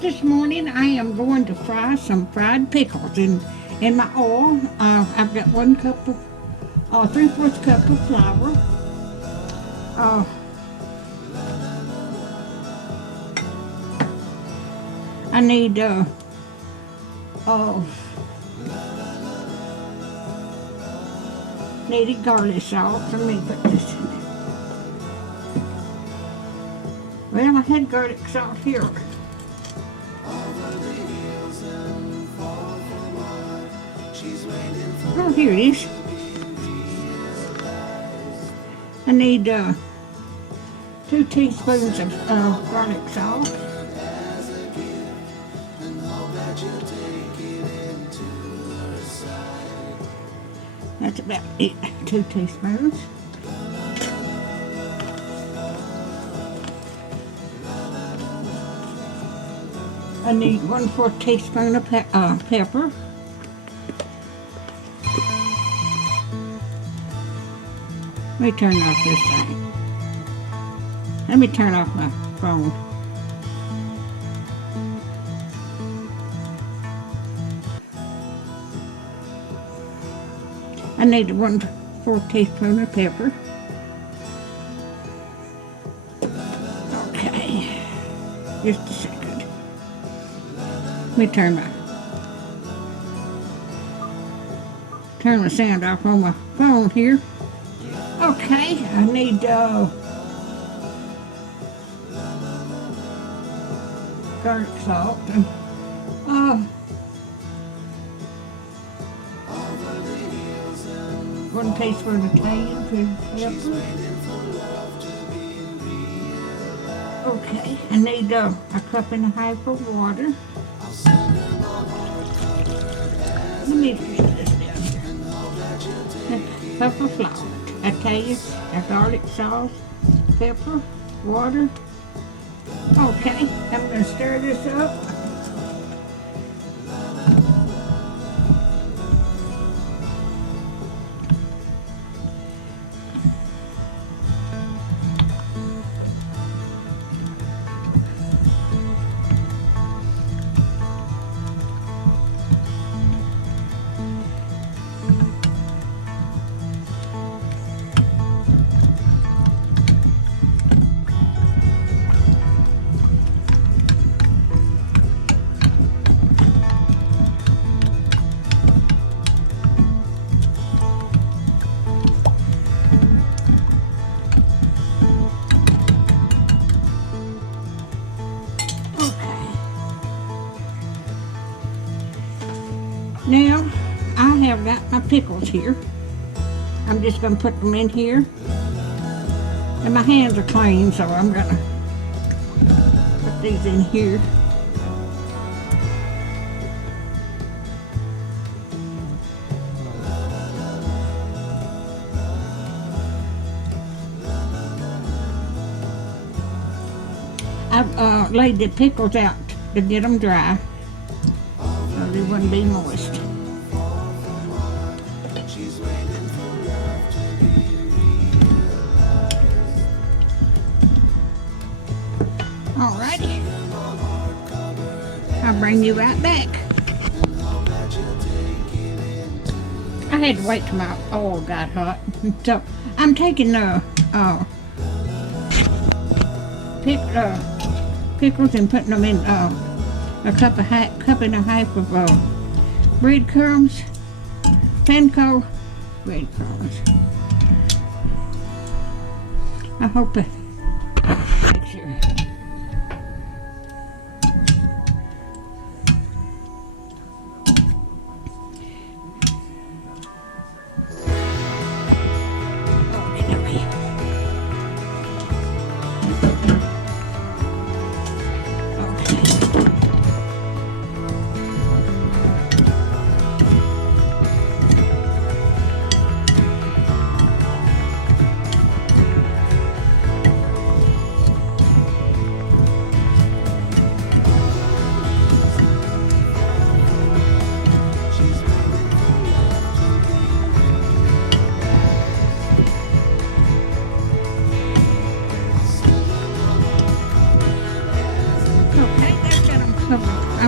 this morning I am going to fry some fried pickles in my oil. I've got 1 cup of, 3/4 cup of flour. Uh, I need needed garlic salt. Let me put this in there. Well, I had garlic salt here. Oh, here it is. I need 2 teaspoons of garlic salt. That's about it, 2 teaspoons. I need 1/4 teaspoon of pepper. Let me turn off this thing. Let me turn off my phone. I need 1/4 teaspoon of pepper. Okay, just a second. Let me turn the sound off on my phone here. Okay, I need garlic salt and 1 teaspoon of cayenne pepper. Okay, I need 1.5 cups of water. Let me put this down here. A cup of flour, a cayenne, a garlic sauce, pepper, water. Okay, I'm going to stir this up. Now, I have got my pickles here. I'm just going to put them in here. And my hands are clean, so I'm going to put these in here. I've laid the pickles out to get them dry, so they wouldn't be moist. Alrighty, I'll bring you right back. I had to wait till my oil got hot. So I'm taking the pickles and putting them in a cup and a half of breadcrumbs, panko breadcrumbs. I hope it makes your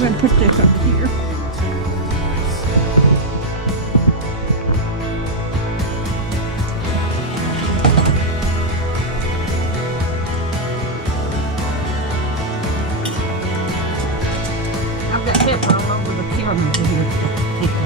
going to put this over here. I've got pepper all over the caramel over here.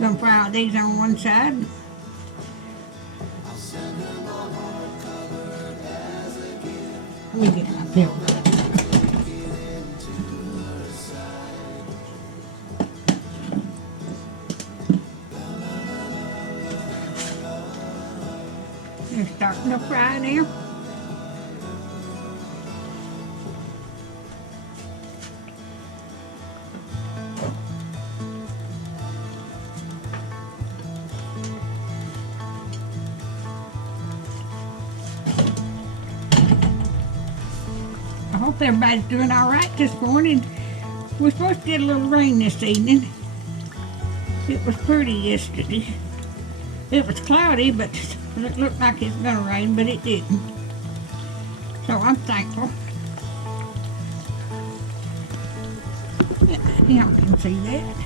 Gonna fry out these on one side. Let me get my pepper. They're starting to fry there. I hope everybody's doing all right this morning. We're supposed to get a little rain this evening. It was pretty yesterday. It was cloudy, but it looked like it's gonna rain, but it didn't. So I'm thankful. Y'all can see that.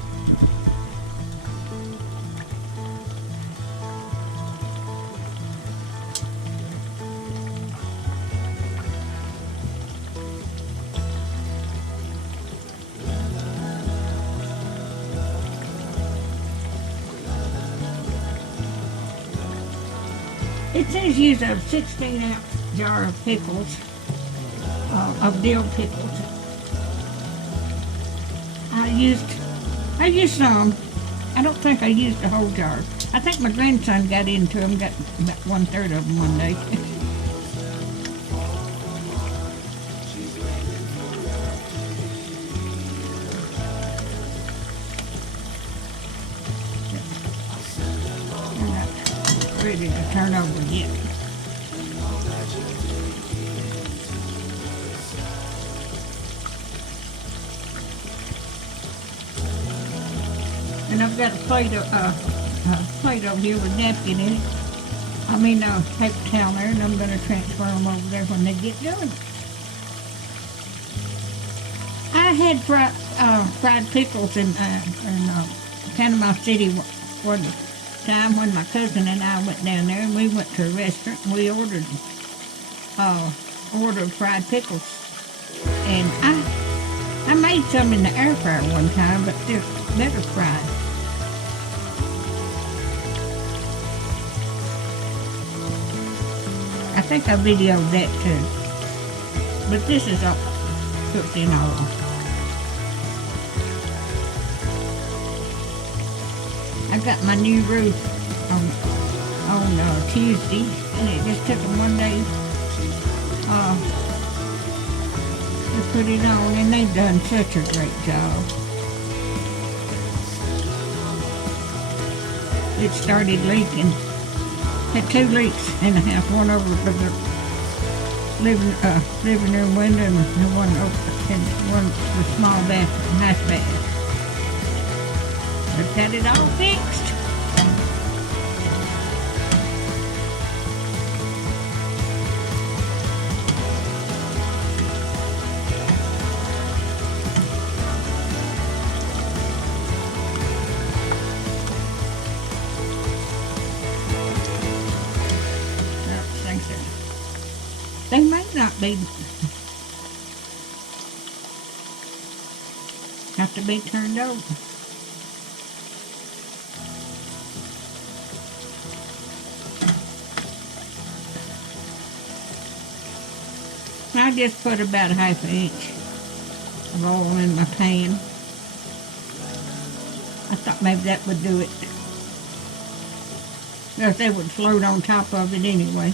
It says use a 16-ounce jar of pickles, of dill pickles. I used some. I don't think I used the whole jar. I think my grandson got into them, got about 1/3 of them one day. Ready to turn over yet. And I've got a plate over here with napkin in it. I mean paper towel there, and I'm going to transfer them over there when they get done. I had fried pickles in Panama City for the time when my cousin and I went down there, and we went to a restaurant and we ordered fried pickles, and I made some in the air fryer one time, but they're better fried. I think I videoed that too, but this is all cooked in oil. I got my new roof on Tuesday, and it just took them one day to put it on, and they've done such a great job. It started leaking. Had 2 leaks in the house, one over the living room window, and one over in the small bathroom, nice bath. But got it all fixed. have to be turned over. I just put about a half an inch of oil in my pan. I thought maybe that would do it. Because they would float on top of it anyway.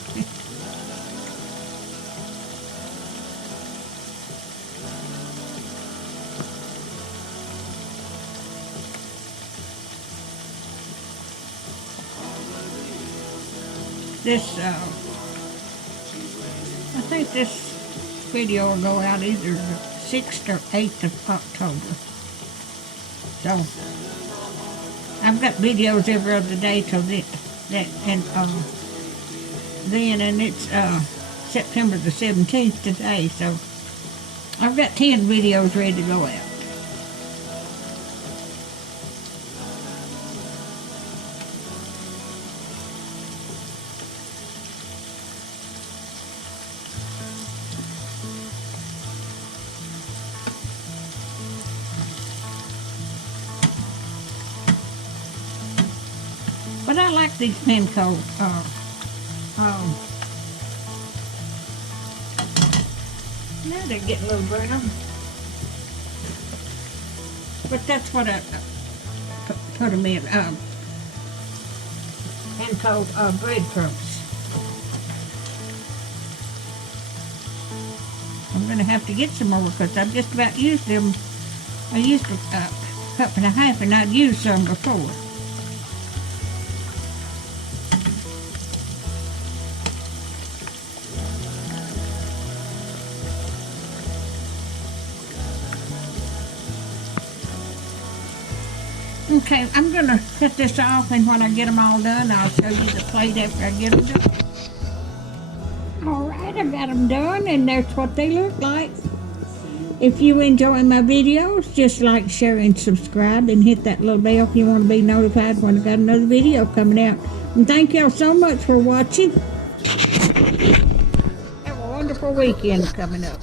I think this video will go out either the 6th or 8th of October. So, I've got videos every other day till then, and it's September the 17th today, so I've got 10 videos ready to go out. But I like these panko. Now they're getting a little brown. But that's what I put them in. Panko breadcrumbs. I'm going to have to get some more because I've just about used them. I used a cup and a half, and I'd used some before. Okay, I'm going to cut this off, and when I get them all done, I'll show you the plate after I get them done. Alright, I got them done, and that's what they look like. If you enjoy my videos, just like, share, and subscribe, and hit that little bell if you want to be notified when I got another video coming out. And thank y'all so much for watching. Have a wonderful weekend coming up.